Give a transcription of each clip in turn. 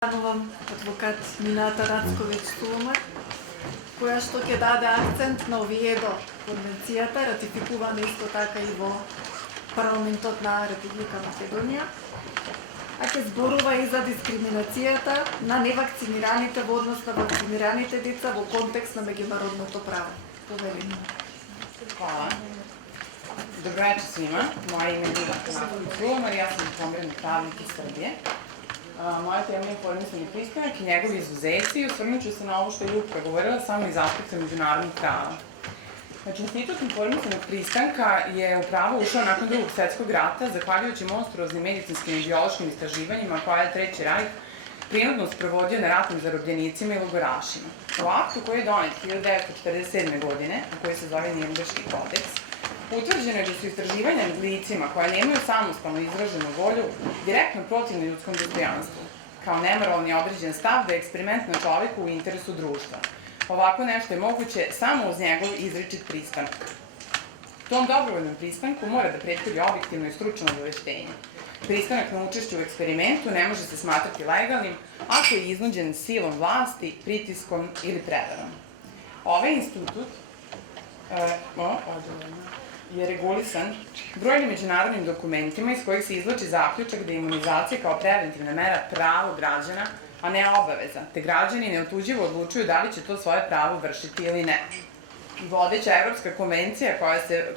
Станувам адвокат Мината Рацковиќ-Сулумар, која што ќе даде акцент на Овиедо конвенцијата, ратификувана исто така и во парламентот на Република Македонија, а ќе зборува и за дискриминацијата на невакцинираните во однос на вакцинираните деца во контекст на меѓународното право. Поверим. Hvala. Dobro večer svima. Moje ime je Minata Racković-Sулумар, ja sam diplomirani pravnik iz Srbije. Moja tema je informisani pristanak i njegovi izuzeci i osvrnut ću se na ovo što je Ljupka govorila samo iz aspekta međunarodnih prava. Znači, institut informisanog pristanka je u pravo ušao nakon Drugog svetskog rata, zahvaljujući monstruoznim medicinskim i biološkim istraživanjima koja je Treći rajh prinudno sprovodio na ratnim zarobljenicima i logorašima. U aktu koji je donet 1947. godine, a koji se zove Nirnberški kodeks, utvrđeno je da su istraživanja nad licima koja nemaju samostalno izraženu volju direktno protivno ljudskom dostojanstvu, kao nemoralni određen stav da je eksperiment na čoveku u interesu društva. Ovako nešto je moguće samo uz njegov izričit pristanak. Tom dobrovoljnom pristanku mora da prethodi objektivno i stručno obaveštenje. Pristanak na učešću u eksperimentu ne može se smatrati legalnim ako je iznuđen silom vlasti, pritiskom ili prevarom. Ovaj institut je regulisan brojnim međunarodnim dokumentima iz kojih se izvlači zaključak da je imunizacija kao preventivna mera pravo građana, a ne obaveza, te građani neotuđivo odlučuju da li će to svoje pravo vršiti ili ne. Vodeća Evropska konvencija,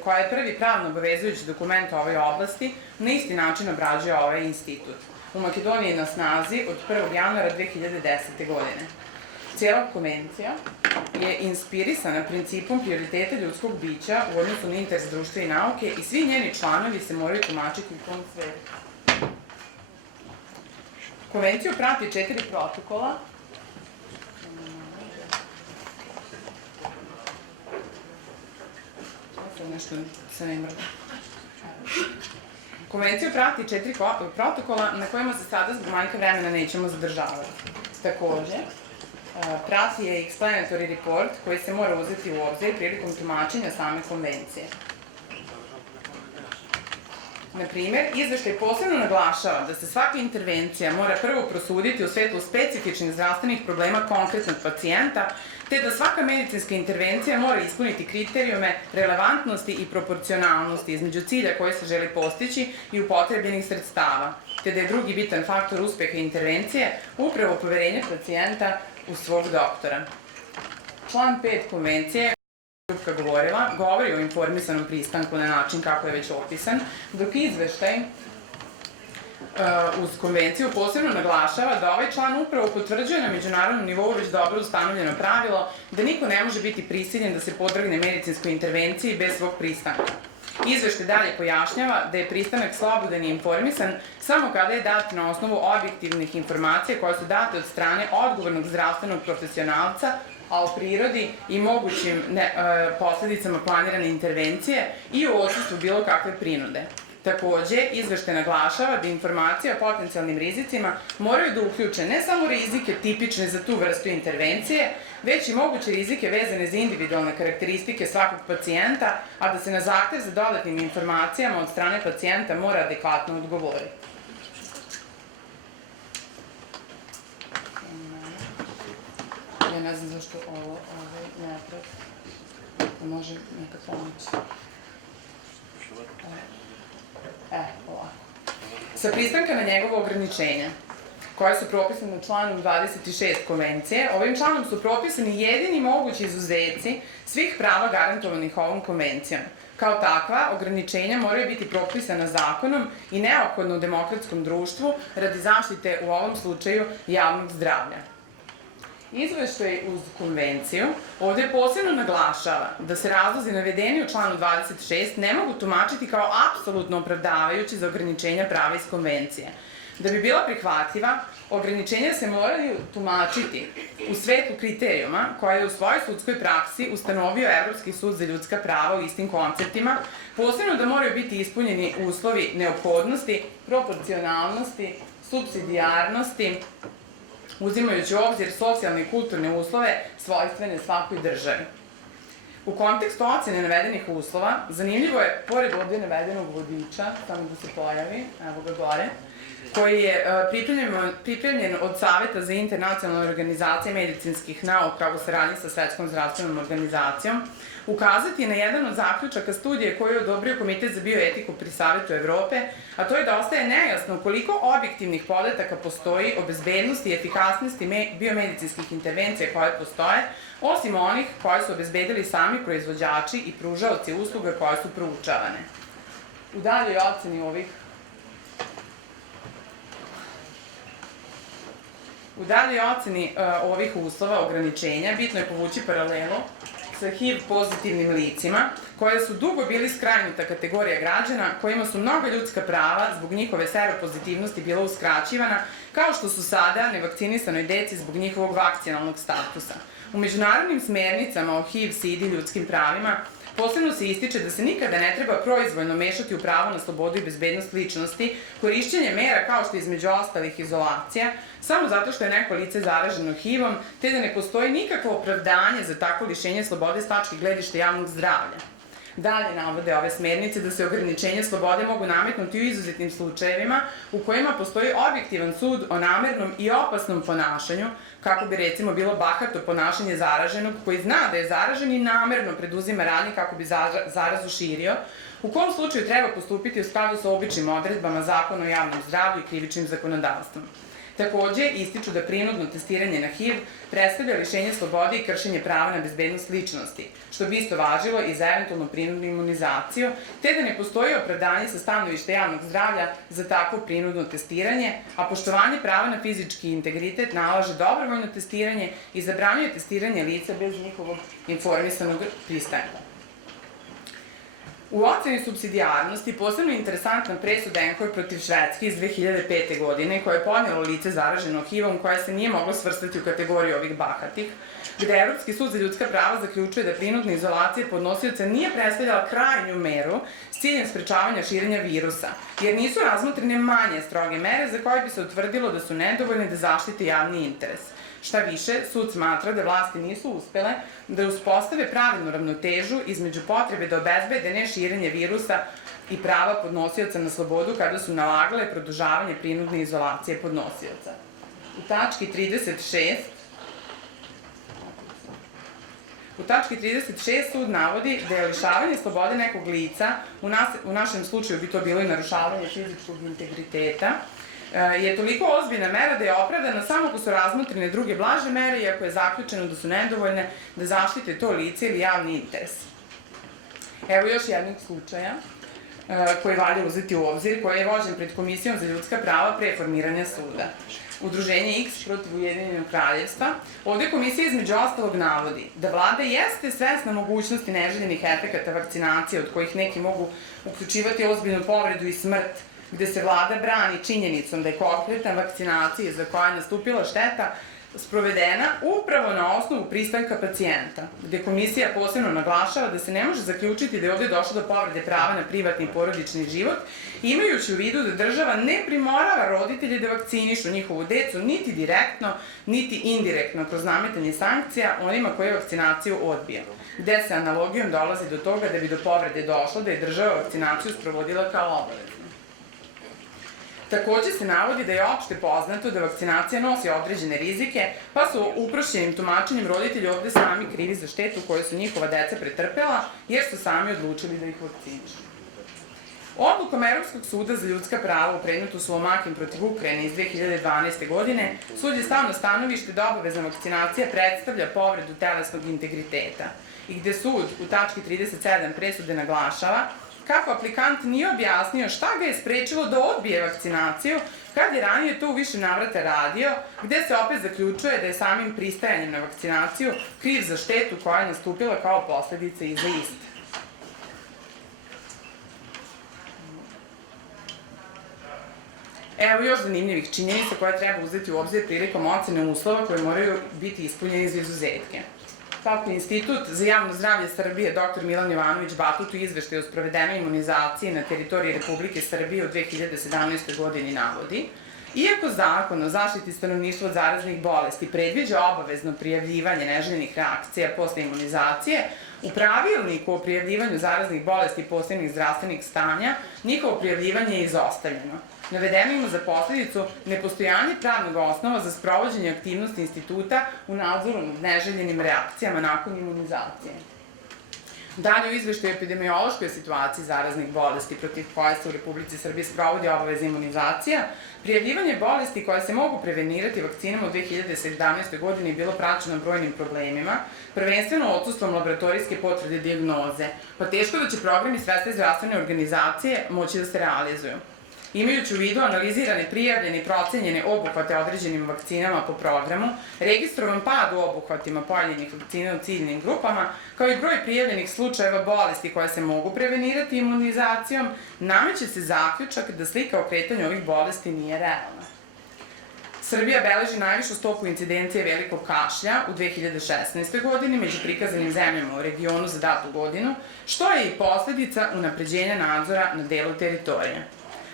koja je prvi pravno obavezujući dokument u ovoj oblasti, na isti način obrađuje ovaj institut. U Makedoniji je na snazi od 1. januara 2010. godine. Cijela konvencija je inspirisana principom prioriteta ljudskog bića u odnosu na interes društva i nauke i svi njeni članovi se moraju tumačiti u tom svetu. Konvenciju prati 4 protokola. Nešto se ne mrda. Konvenciju prati 4 protokola na kojima se sada zbog manjka vremena nećemo zadržavati. Takođe, prati je explanatory report koji se mora uzeti u obzir prilikom tumačenja same konvencije. Na primer, izveštaj posebno naglašava da se svaka intervencija mora prvo prosuditi u svetlu specifičnih zdravstvenih problema konkretnog pacijenta, te da svaka medicinska intervencija mora ispuniti kriterijume relevantnosti i proporcionalnosti između cilja koji se želi postići i upotrebljenih sredstava, te da je drugi bitan faktor uspeha intervencije upravo poverenje pacijenta u svog doktora. Član 5 konvencije Ljupka govorila, govori o informisanom pristanku na način kako je već opisan, dok izveštaj uz konvenciju posebno naglašava da ovaj član upravo potvrđuje na međunarodnom nivou već dobro ustanovljeno pravilo da niko ne može biti prisiljen da se podvrgne medicinskoj intervenciji bez svog pristanka. Izveštaj dalje pojašnjava da je pristanak slobodan i informisan samo kada je dat na osnovu objektivnih informacija koje su date od strane odgovornog zdravstvenog profesionalca, a o prirodi i mogućim posledicama planirane intervencije i u odsustvu bilo kakve prinude. Takođe, izveštaj naglašava da informacije o potencijalnim rizicima moraju da uključe ne samo rizike tipične za tu vrstu intervencije, već i moguće rizike vezane za individualne karakteristike svakog pacijenta, a da se na zahtev za dodatnim informacijama od strane pacijenta mora adekvatno odgovoriti. Ja ne znam zašto ovo ne pravi. Može neka pomoći. Ovako. Sa pristanka na njegovo ograničenje, koje su propisane članom 26 konvencije, ovim članom su propisani jedini mogući izuzeci svih prava garantovanih ovom konvencijom. Kao takva, ograničenja moraju biti propisana zakonom i neophodno u demokratskom društvu radi zaštite, u ovom slučaju, javnog zdravlja. Izveštaj uz konvenciju ovde posebno naglašava da se razlozi navedeni u članu 26 ne mogu tumačiti kao apsolutno opravdavajući za ograničenja prava iz konvencije. Da bi bila prihvatljiva, ograničenja se moraju tumačiti u svetlu kriterijuma koje je u svojoj sudskoj praksi ustanovio Evropski sud za ljudska prava u istim konceptima, posebno da moraju biti ispunjeni uslovi neophodnosti, proporcionalnosti, supsidijarnosti, uzimajući u obzir socijalne i kulturne uslove svojstvene svakoj državi. U kontekstu ocene navedenih uslova, zanimljivo je, pored ovdje navedenog vodiča, samo da se pojavi, evo ga gore, koji je pripremljen od Saveta za internacionalne organizacije medicinskih nauka u saradnji sa Svetskom zdravstvenom organizacijom, ukazati na jedan od zaključaka studije koju je odobrio Komitet za bioetiku pri Savetu Evrope, a to je da ostaje nejasno koliko objektivnih podataka postoji o bezbednosti i efikasnosti biomedicinskih intervencija koje postoje, osim onih koje su obezbedili sami proizvođači i pružaoci usluga koje su proučavane. U daljoj oceni ovih uslova ograničenja bitno je povući paralelu sa HIV pozitivnim licima, koje su dugo bili skrajnuta kategorija građana, kojima su mnoga ljudska prava zbog njihove seropozitivnosti bila uskraćivana, kao što su sada nevakcinisanoj deci zbog njihovog vakcinalnog statusa. U međunarodnim smernicama o HIV, SID i ljudskim pravima posebno se ističe da se nikada ne treba proizvoljno mešati u pravo na slobodu i bezbednost ličnosti, korišćenje mera kao što je između ostalih izolacija, samo zato što je neko lice zaraženo HIV-om, te da ne postoji nikakvo opravdanje za takvo lišenje slobode s tačke gledišta javnog zdravlja. Dalje navode ove smernice da se ograničenja slobode mogu nametnuti u izuzetnim slučajevima u kojima postoji objektivan sud o namernom i opasnom ponašanju, kako bi recimo bilo bahato ponašanje zaraženog koji zna da je zaražen i namerno preduzima radnje kako bi zarazu širio, u kom slučaju treba postupiti u skladu sa običnim odredbama Zakona o javnom zdravlju i krivičnim zakonodavstvom. Takođe, ističu da prinudno testiranje na HIV predstavlja lišenje slobode i kršenje prava na bezbednost ličnosti, što bi isto važilo i za eventualnu prinudnu imunizaciju, te da ne postoji opravdanje sa stanovišta javnog zdravlja za takvo prinudno testiranje, a poštovanje prava na fizički integritet nalaže dobrovoljno testiranje i zabranjuje testiranje lica bez njihovog informisanog pristanka. U oceni supsidijarnosti posebno je interesantna presuda Enkoje protiv Švedske iz 2005. godine, koja je podnelo lice zaraženo HIV-om, koja se nije mogla svrstati u kategoriju ovih bahatih, gde Evropski sud za ljudska prava zaključuje da prinudna izolacija podnosioca nije predstavljala krajnju meru s ciljem sprečavanja širenja virusa, jer nisu razmotrene manje stroge mere za koje bi se utvrdilo da su nedovoljne da zaštite javni interes. Šta više, sud smatra da vlasti nisu uspele da uspostave pravilnu ravnotežu između potrebe da obezbede neširenje virusa i prava podnosioca na slobodu kada su nalagale produžavanje prinudne izolacije podnosioca. U tački 36 sud navodi da je lišavanje slobode nekog lica, u našem slučaju bi to bilo i narušavanje fizičkog integriteta, je toliko ozbiljna mera da je opravdana samo ako su razmotrene druge blaže mere i ako je zaključeno da su nedovoljne da zaštite to lice ili javni interes. Evo još jednog slučaja koji valja uzeti u obzir, koji je vođen pred Komisijom za ljudska prava pre formiranja suda. Udruženje X protiv Ujedinjenog kraljevstva. Ovde komisija između ostalog navodi da vlada jeste svesna mogućnosti neželjenih efekata vakcinacije od kojih neki mogu uključivati ozbiljnu povredu i smrt, gde se vlada brani činjenicom da je konkretna vakcinacija za koja je nastupila šteta sprovedena upravo na osnovu pristanka pacijenta, gde komisija posebno naglašava da se ne može zaključiti da je ovde došlo do povrede prava na privatni i porodični život, imajući u vidu da država ne primorava roditelje da vakcinišu njihovu decu niti direktno, niti indirektno kroz nametanje sankcija onima koji vakcinaciju odbija, gde se analogijom dolazi do toga da bi do povrede došlo da je država vakcinaciju sprovodila kao obavezno. Takođe se navodi da je opšte poznato da vakcinacija nosi određene rizike, pa su uprošćenim tumačenjem roditelji ovde sami krivi za štetu koju su njihova deca pretrpela, jer su sami odlučili da ih vakcinišu. Odlukom Evropskog suda za ljudska prava u predmetu Slomakin protiv Ukrajine iz 2012. godine, sud je stao na stanovište da obavezna vakcinacija predstavlja povredu telesnog integriteta i gde sud u tački 37 presude naglašava kako aplikant nije objasnio šta ga je sprečilo da odbije vakcinaciju, kad je ranije to u više navrata radio, gde se opet zaključuje da je samim pristajanjem na vakcinaciju kriv za štetu koja je nastupila kao posledica iza iste. Evo još zanimljivih činjenica koje treba uzeti u obzir prilikom ocene uslova koje moraju biti ispunjeni za izuzetke. Kako Institut za javno zdravlje Srbije dr. Milan Jovanović Batut u izveštaju o sprovedenoj imunizaciji na teritoriji Republike Srbije u 2017. godini navodi, Iako Zakon o zaštiti stanovništva od zaraznih bolesti predviđa obavezno prijavljivanje neželjenih reakcija posle imunizacije, u pravilniku o prijavljivanju zaraznih bolesti i posebnih zdravstvenih stanja njihovo prijavljivanje je izostavljeno. Navedeno ima za posledicu nepostojanje pravnog osnova za sprovođenje aktivnosti instituta u nadzoru nad neželjenim reakcijama nakon imunizacije. Dalje, u izveštaju epidemiološkoj situaciji zaraznih bolesti protiv koje se u Republici Srbiji sprovodi obaveza imunizacija, prijavljivanje bolesti koje se mogu prevenirati vakcinama u 2017. godini je bilo praćeno brojnim problemima, prvenstveno odsustvom laboratorijske potvrde dijagnoze, pa teško da će programi Svetske zdravstvene organizacije moći da se realizuju. Imajući u vidu analizirane, prijavljene i procenjene obuhvate određenim vakcinama po programu, registrovan pad u obuhvatima pojedinih vakcina u ciljnim grupama, kao i broj prijavljenih slučajeva bolesti koje se mogu prevenirati imunizacijom, nameće se zaključak da slika o kretanju ovih bolesti nije realna. Srbija beleži najvišu stopu incidencije velikog kašlja u 2016. godini među prikazanim zemljama u regionu za datu godinu, što je i posledica unapređenja nadzora na delu teritorije.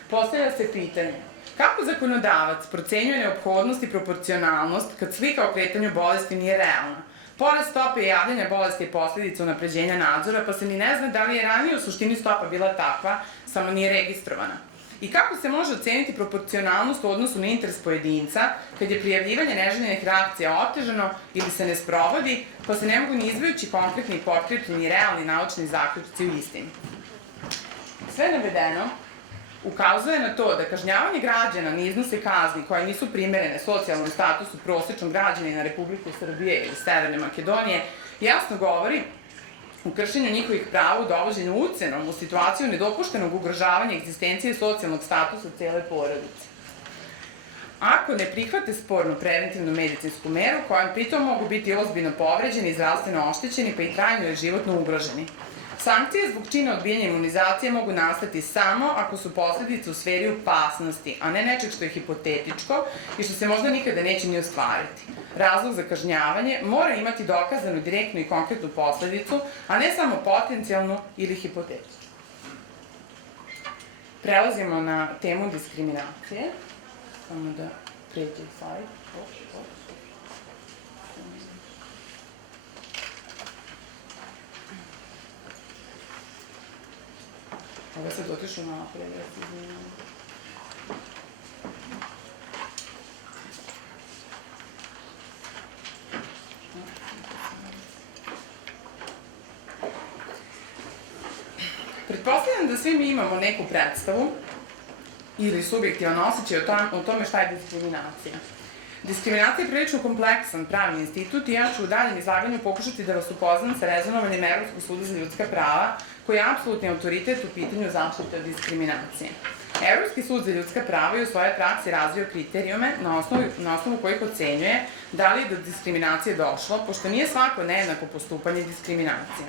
Postavlja se pitanje, kako zakonodavac procenjuje neophodnost i proporcionalnost kad slika o kretanju bolesti nije realna? Pored stope javljanja bolesti je posledica unapređenja nadzora, pa se ni ne zna da li je ranije u suštini stopa bila takva, samo nije registrovana. I kako se može oceniti proporcionalnost u odnosu na interes pojedinca kad je prijavljivanje neželjenih reakcija otežano ili se ne sprovodi, pa se ne mogu ni izvući konkretni i potkrepljeni realni naučni zaključci u istini. Sve navedeno ukazuje na to da kažnjavanje građana na iznose kazni koje nisu primerene socijalnom statusu prosečnog građanina Republike Srbije ili Severne Makedonije jasno govori u kršenju njihovih prava u dovođenju ucenom u situaciju nedopuštenog ugrožavanja egzistencije socijalnog statusa cele porodice. Ako ne prihvate spornu preventivnu medicinsku meru, kojom pritom mogu biti ozbiljno povređeni i zdravstveno oštećeni, pa i trajno ili životno ugroženi. Sankcije zbog čina odbijanja imunizacije mogu nastati samo ako su posledice u sferi opasnosti, a ne nečeg što je hipotetičko i što se možda nikada neće ni ostvariti. Razlog za kažnjavanje mora imati dokazanu direktnu i konkretnu posledicu, a ne samo potencijalnu ili hipotetičku. Prelazimo na temu diskriminacije. Samo da pređe slajd. Ova sad otišu napred, ja se izvinjam. Pretpostavljam da svi mi imamo neku predstavu ili subjektivan osjećaj o tome šta je diskriminacija. Diskriminacija je prilično kompleksan pravni institut i ja ću u daljem izlaganju pokušati da vas upoznam sa rezonovanjem Evropskog suda za ljudska prava, koji je apsolutni autoritet u pitanju zaštite od diskriminacije. Evropski sud za ljudska prava je u svojoj praksi razvio kriterijume na osnovu kojih ocenjuje da li je do diskriminacije došlo, pošto nije svako nejednako postupanje diskriminacije.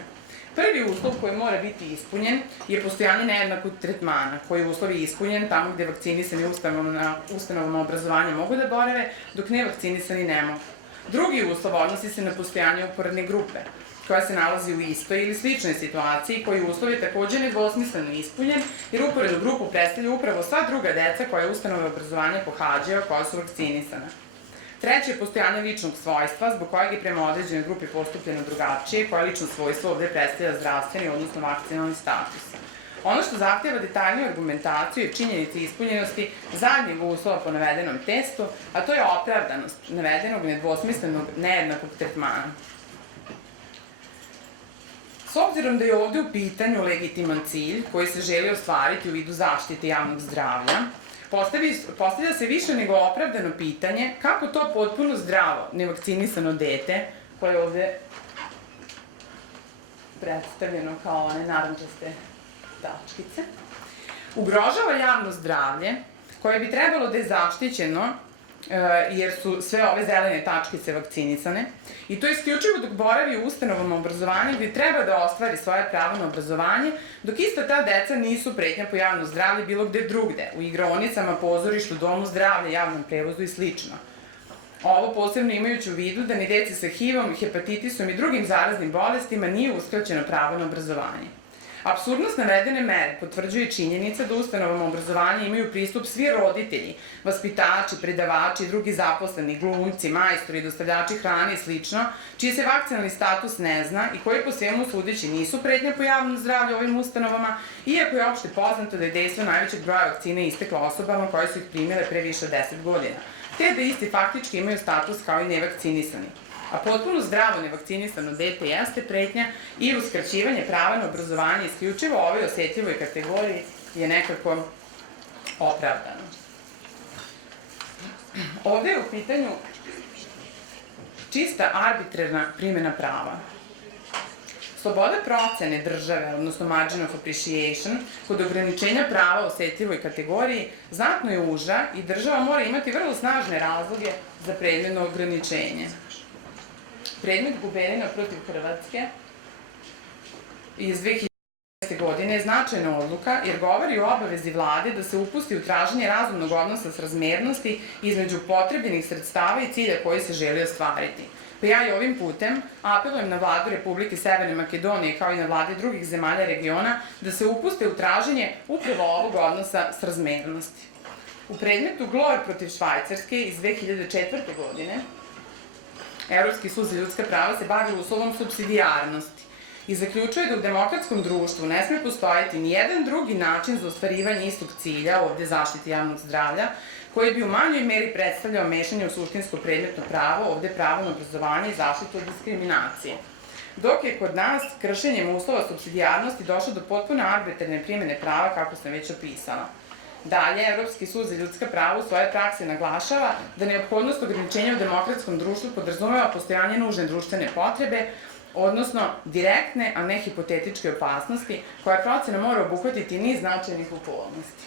Prvi uslov koji mora biti ispunjen je postojanje nejednakog tretmana, koji uslov je ispunjen tamo gde vakcinisani ustanovama obrazovanja mogu da borave, dok nevakcinisani ne mogu. Drugi uslov odnosi se na postojanje uporedne grupe, koja se nalazi u istoj ili sličnoj situaciji, koji uslov je takođe nedvosmisleno ispunjen, jer uporednu grupu predstavlja upravo sva druga deca koje ustanove obrazovanja pohađaju, koja su vakcinisana. Treće je postojanje ličnog svojstva, zbog kojeg je prema određenoj grupi postupljeno drugačije, koje lično svojstvo ovde predstavlja zdravstveni, odnosno vakcinalni status. Ono što zahteva detaljniju argumentaciju je činjenica ispunjenosti zadnjeg uslova po navedenom testu, a to je opravdanost navedenog nedvosmislenog nejednakog tretmana. S obzirom da je ovde u pitanju legitiman cilj koji se želi ostvariti u vidu zaštite javnog zdravlja, postavlja se više nego opravdano pitanje kako to potpuno zdravo, nevakcinisano dete, koje je ovde predstavljeno kao one narančaste tačkice, ugrožava javno zdravlje, koje bi trebalo da je zaštićeno jer su sve ove zelene tačkice vakcinisane, i to isključivo dok boravi u ustanovama obrazovanja gde treba da ostvari svoje pravo na obrazovanje, dok ista ta deca nisu pretnja po javno zdravlje bilo gde drugde, u igraonicama, pozorištu, domu zdravlja, javnom prevozu i slično. Ovo posebno imajući u vidu da ni deci sa HIV-om, hepatitisom i drugim zaraznim bolestima nije uskraćeno pravo na obrazovanje. Apsurdnost navedene mere potvrđuje činjenica da ustanovama obrazovanja imaju pristup svi roditelji, vaspitači, predavači i drugi zaposleni, glumci, majstori, dostavljači hrane i slično, čiji se vakcinalni status ne zna i koji po svemu sudeći nisu pretnja po javnom zdravlju ovim ustanovama, iako je opšte poznato da je dejstvo najvećeg broja vakcine isteklo osobama koje su ih primile pre više od 10 godina, te da isti faktički imaju status kao i nevakcinisani. A potpuno zdravo nevakcinisano dete jeste pretnja i uskraćivanje prava na obrazovanje isključivo ovoj osetljivoj kategoriji je nekako opravdano. Ovde je u pitanju čista arbitrarna primjena prava. Sloboda procene države, odnosno margin of appreciation, kod ograničenja prava osetljivoj kategoriji znatno je uža i država mora imati vrlo snažne razloge za predmetno ograničenje. Predmet Guberina protiv Hrvatske iz 2010. godine je značajna odluka jer govori o obavezi vlade da se upusti u traženje razumnog odnosa srazmernosti između potrebljenih sredstava i cilja koji se želi ostvariti. Pa ja i ovim putem apelujem na vladu Republike Severne Makedonije kao i na vlade drugih zemalja regiona da se upuste u traženje upravo ovog odnosa srazmernosti. U predmetu Glor protiv Švajcarske iz 2004. godine Evropski sud za ljudska prava se bavi uslovom supsidijarnosti i zaključuje da u demokratskom društvu ne sme postojati nijedan drugi način za ostvarivanje istog cilja, ovde zaštiti javnog zdravlja, koji bi u manjoj meri predstavljao mešanje u suštinsko predmetno pravo, ovde pravo na obrazovanje i zaštitu od diskriminacije. Dok je kod nas kršenjem uslova supsidijarnosti došlo do potpuno arbitrarne primjene prava, kako sam već opisala. Dalje, Evropski sud za ljudska prava u svojoj praksi naglašava da neophodnost ograničenja u demokratskom društvu podrazumeva postojanje nužne društvene potrebe, odnosno direktne, a ne hipotetičke opasnosti, koja procena mora obuhvatiti niz značajnih okolnosti.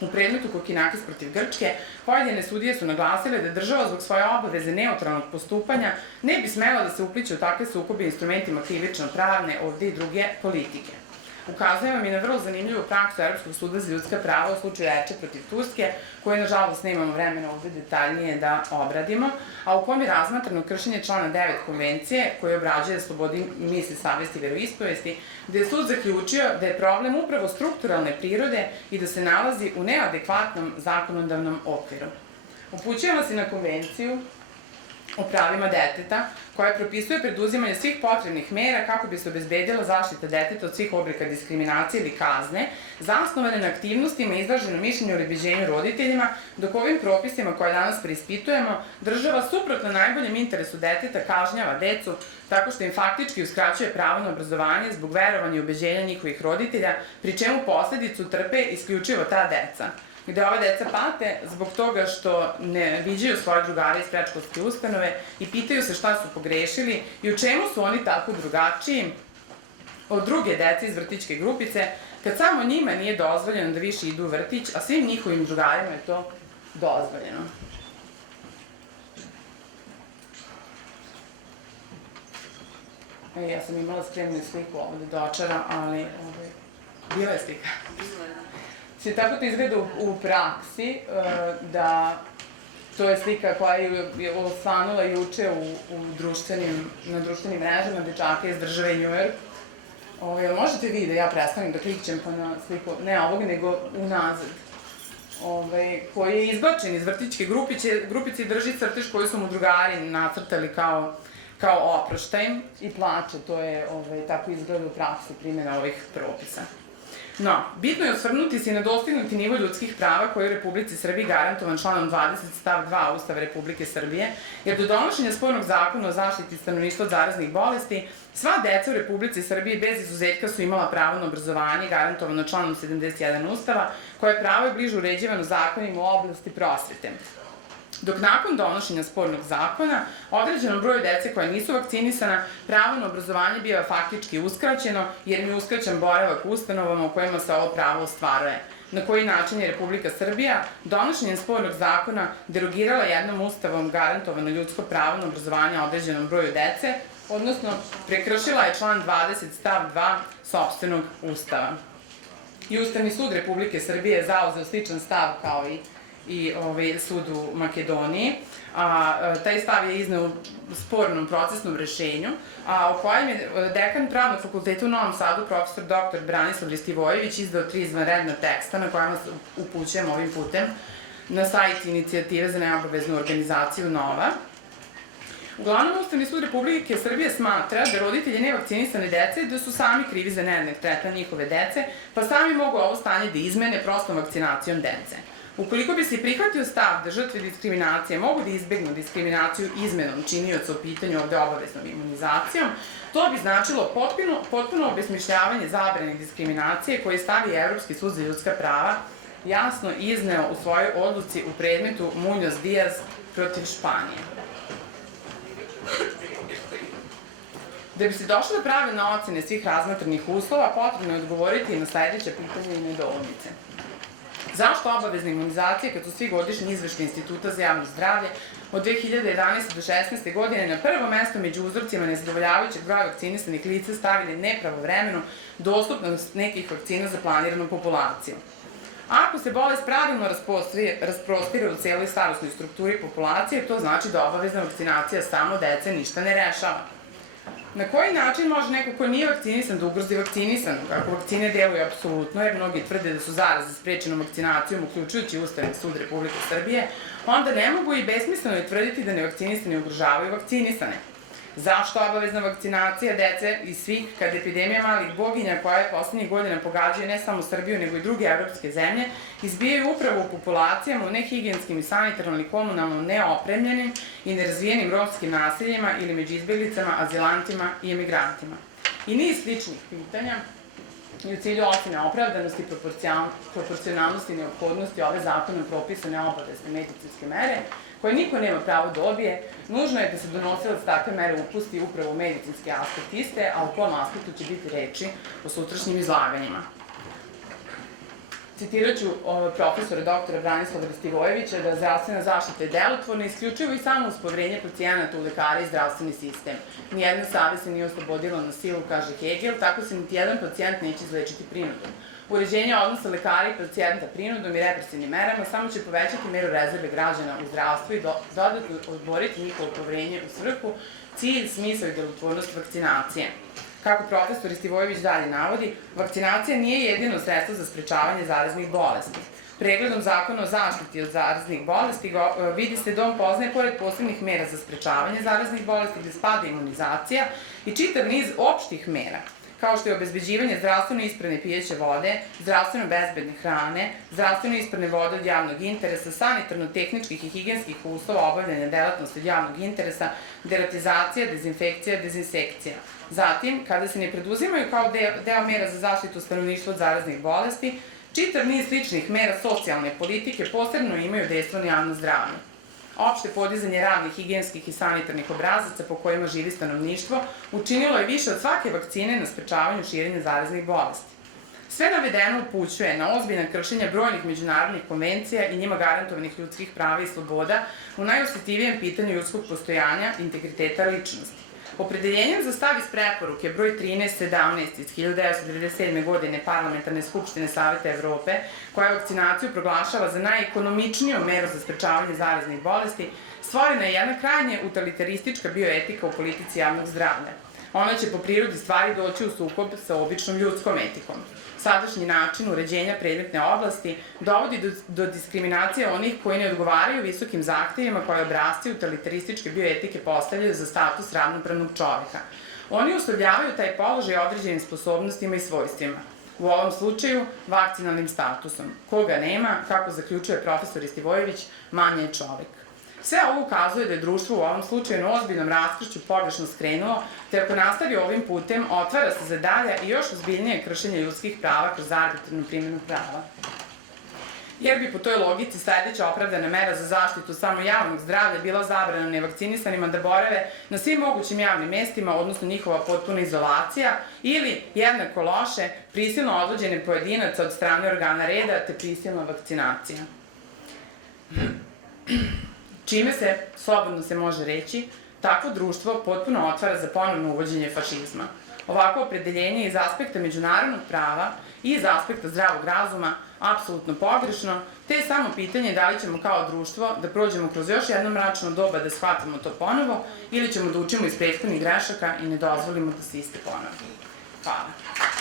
U predmetu Kokinakis protiv Grčke, pojedine sudije su naglasile da država zbog svoje obaveze neutralnog postupanja ne bi smela da se upliće u takve sukobe instrumentima krivično-pravne, ovde i druge politike. Ukazujem vam i na vrlo zanimljivu praksu Evropskog suda za ljudska prava u slučaju Eče protiv Turske, koje nažalost nemamo vremena ovde detaljnije da obradimo, a u kom je razmatrano kršenje člana 9 konvencije, koji obrađuje slobodi misli, savesti i veroispovesti, gde je sud zaključio da je problem upravo strukturalne prirode i da se nalazi u neadekvatnom zakonodavnom okviru. Upućujemo se na konvenciju o pravima deteta, koja propisuje preduzimanje svih potrebnih mera kako bi se obezbedila zaštita deteta od svih oblika diskriminacije ili kazne, zasnovane na aktivnostima izraženom mišljenju ili ubeđenju roditeljima, dok ovim propisima koje danas preispitujemo, država suprotno najboljem interesu deteta kažnjava decu tako što im faktički uskraćuje pravo na obrazovanje zbog verovanja i ubeđenja njihovih roditelja, pri čemu posledicu trpe isključivo ta deca, gde ove deca pate zbog toga što ne viđaju svoje drugare iz predškolske ustanove i pitaju se šta su pogrešili i u čemu su oni tako drugačiji od druge dece iz vrtićke grupice, kad samo njima nije dozvoljeno da više idu u vrtić, a svim njihovim drugarima je to dozvoljeno. Ja sam imala spremnu sliku ovde do očara, ali bila je slika. Tako to izgleda u praksi, da to je slika koja je osvanula juče na društvenim mrežama dečaka iz države New York. Možete vi da ja prestanem da klikćem pa na sliku, ne ovog, nego unazad, koji je izbačen iz vrtićke grupice i drži crtež koji su mu drugari nacrtali kao oproštaj i plače. To je, tako izgleda u praksi primjena ovih propisa. No, bitno je osvrnuti se i na dostignuti nivo ljudskih prava koji je u Republici Srbiji garantovan članom 20 stav 2 Ustava Republike Srbije, jer do donošenja spornog zakona o zaštiti stanovništva od zaraznih bolesti, sva deca u Republici Srbiji bez izuzetka su imala pravo na obrazovanje garantovano članom 71 Ustava, koje pravo je bliže uređivano zakonima u oblasti prosvete. Dok nakon donošenja spornog zakona, određenom broju dece koja nisu vakcinisana, pravo na obrazovanje biva faktički uskraćeno, jer im je uskraćen boravak u ustanovama u kojima se ovo pravo ostvaruje. Na koji način je Republika Srbija donošenjem spornog zakona derogirala jednom ustavom garantovano ljudsko pravo na obrazovanje određenom broju dece, odnosno prekršila je član 20 stav 2 sopstvenog ustava. I Ustavni sud Republike Srbije je zauzeo sličan stav kao i i sud u Makedoniji. Taj stav je izneo u spornom procesnom rešenju, o kojem je dekan Pravnog fakulteta u Novom Sadu, profesor dr. Branislav Ristivojević, izdao 3 izvanredna teksta na kojima se upućujem ovim putem na sajt inicijative za neobaveznu organizaciju NOVA. Uglavnom, Ustavni sud Republike Srbije smatra da roditelji nevakcinisane dece da su sami krivi za nejednak tretman njihove dece, pa sami mogu ovo stanje da izmene prostom vakcinacijom dece. Ukoliko bi se prihvatio stav da žrtve diskriminacije mogu da izbegnu diskriminaciju izmenom činioca u pitanju ovde obaveznom imunizacijom, to bi značilo potpuno obesmišljavanje zabrane diskriminacije koje stavi Evropski sud za ljudska prava jasno izneo u svojoj odluci u predmetu Munoz Diaz protiv Španije. Da bi se došlo do pravilne ocene svih razmatranih uslova, potrebno je odgovoriti na sledeće pitanje i nedoumice. Zašto obavezna imunizacija kad su svi godišnji izveštaji Instituta za javno zdravlje od 2011. do 2016. godine na prvo mesto među uzorcima nezadovoljavajućeg broja vakcinisanih lica stavili nepravovremenu dostupnost nekih vakcina za planiranu populaciju? Ako se bolest pravilno rasprostire u celoj starosnoj strukturi populacije, to znači da obavezna vakcinacija samo dece ništa ne rešava. Na koji način može neko ko nije vakcinisan da ugrozi vakcinisanog, ako vakcine deluju apsolutno, jer mnogi tvrde da su zaraze sprečenom vakcinacijom, uključujući Ustavni sud Republike Srbije, onda ne mogu i besmisleno je tvrditi da nevakcinisani ugrožavaju vakcinisane. Zašto obavezna vakcinacija dece i svih kad epidemija malih boginja koja je poslednjih godina pogađaju ne samo Srbiju nego i druge evropske zemlje, izbijaju upravo u populacijama u nehigijenskim i sanitarno ili komunalno neopremljenim i nerazvijenim romskim naseljima ili među izbeglicama, azilantima i emigrantima. I niz sličnih pitanja i u cilju ocene opravdanosti, proporcionalnosti i neophodnosti ove zakonom propisane obavezne medicinske mere, koje niko nema pravo da odbije, nužno je da se donosilac takve mere upusti upravo u medicinski aspekt iste, a u kom aspektu će biti reči o sutrašnjim izlaganjima. Citirat ću profesora dr. Branislava Ristivojevića da zdravstvena zaštita je delotvorna isključivo i samo uz poverenje pacijenata u lekare i zdravstveni sistem. Nijedna savest se nije oslobodila na silu, kaže Hegel, tako se niti jedan pacijent neće izlečiti prinudom. Uređenje odnosa lekara i pacijenta prinudom i represivnim merama samo će povećati meru rezerve građana u zdravstvu i dodatno odboriti njihovo poverenje u svrhu, cilj, smisao i delotvornost vakcinacije. Kako profesor Ristivojević dalje navodi, vakcinacija nije jedino sredstvo za sprečavanje zaraznih bolesti. Pregledom zakona o zaštiti od zaraznih bolesti vidi se da on poznaje pored posebnih mera za sprečavanje zaraznih bolesti gde spada imunizacija i čitav niz opštih mera, kao što je obezbeđivanje zdravstveno ispravne pijeće vode, zdravstveno bezbedne hrane, zdravstveno ispravne vode od javnog interesa, sanitarno-tehničkih i higijenskih uslova obavljanja delatnosti od javnog interesa, deratizacija, dezinfekcija, dezinsekcija. Zatim, kada se ne preduzimaju kao deo mera za zaštitu stanovništva od zaraznih bolesti, čitav niz sličnih mera socijalne politike posebno imaju dejstvo na javno zdravlje. Opšte podizanje ravnih higijenskih i sanitarnih obrazaca po kojima živi stanovništvo učinilo je više od svake vakcine na sprečavanju širenja zaraznih bolesti. Sve navedeno upućuje na ozbiljna kršenja brojnih međunarodnih konvencija i njima garantovanih ljudskih prava i sloboda u najosetljivijem pitanju ljudskog postojanja i integriteta ličnosti. Opredeljenjem za stav iz preporuke broj 1317 iz 1997. godine Parlamentarne skupštine Saveta Evrope, koja vakcinaciju proglašava za najekonomičniju meru za sprečavanje zaraznih bolesti, stvorena je jedna krajnje utilitaristička bioetika u politici javnog zdravlja. Ona će po prirodi stvari doći u sukob sa običnom ljudskom etikom. Sadašnji način uređenja predmetne oblasti dovodi do diskriminacije onih koji ne odgovaraju visokim zahtevima koje obrasci utilitarističke bioetike postavljaju za status ravnopravnog čoveka. Oni uslovljavaju taj položaj određenim sposobnostima i svojstvima. U ovom slučaju, vakcinalnim statusom. Koga nema, kako zaključuje profesor Ristivojević, manje je čovek. Sve ovo ukazuje da je društvo u ovom slučaju na ozbiljnom raskršću pogrešno skrenulo, te ako nastavi ovim putem, otvara se za dalja i još ozbiljnije kršenje ljudskih prava kroz arbitrarnu primjenu prava. Jer bi po toj logici sledeća opravdana mera za zaštitu samo javnog zdravlja bila zabrana nevakcinisanima da borave na svim mogućim javnim mestima, odnosno njihova potpuna izolacija, ili, jednako loše, prisilno odvođenje pojedinaca od strane organa reda te prisilna vakcinacija. Čime se, slobodno se može reći, takvo društvo potpuno otvara za ponovno uvođenje fašizma. Ovako opredeljenje iz aspekta međunarodnog prava i iz aspekta zdravog razuma apsolutno pogrešno, te je samo pitanje da li ćemo kao društvo da prođemo kroz još jedno mračno doba da shvatimo to ponovo ili ćemo da učimo iz prethodnih grešaka i ne dozvolimo da se iste ponove. Hvala.